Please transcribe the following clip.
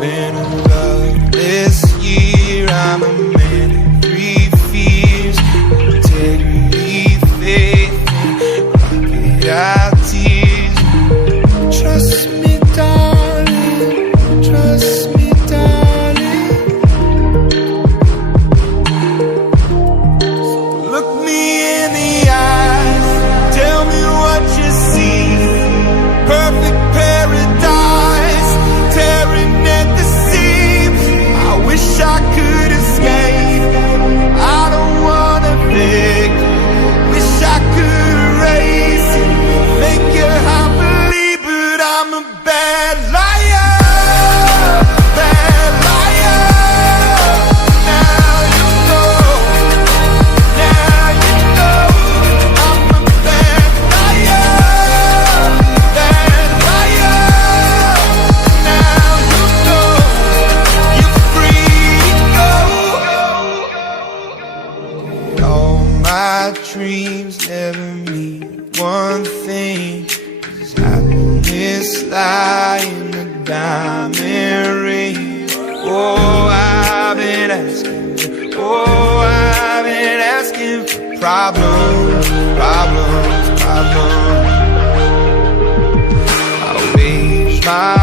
been a loveless year. I'm a man of three fears: integrity, faith, and crocodile tears. Trust me, darling, trust me, darling. So look me in the eyes, tell me what you see. Perfect paradise, tearing at the seams. I wish I could escape. I don't wanna beg. Wish I could erase it, make you happily, but I'm a bad liar, bad liar. Now you know, now you know. I'm a bad liar, bad liar. Now you know, you're free to go. All my dreams never mean one thing. Does happiness lie in a diamond ring? Oh, I've been asking, oh, I've been asking for problems, problems, problems. I wage my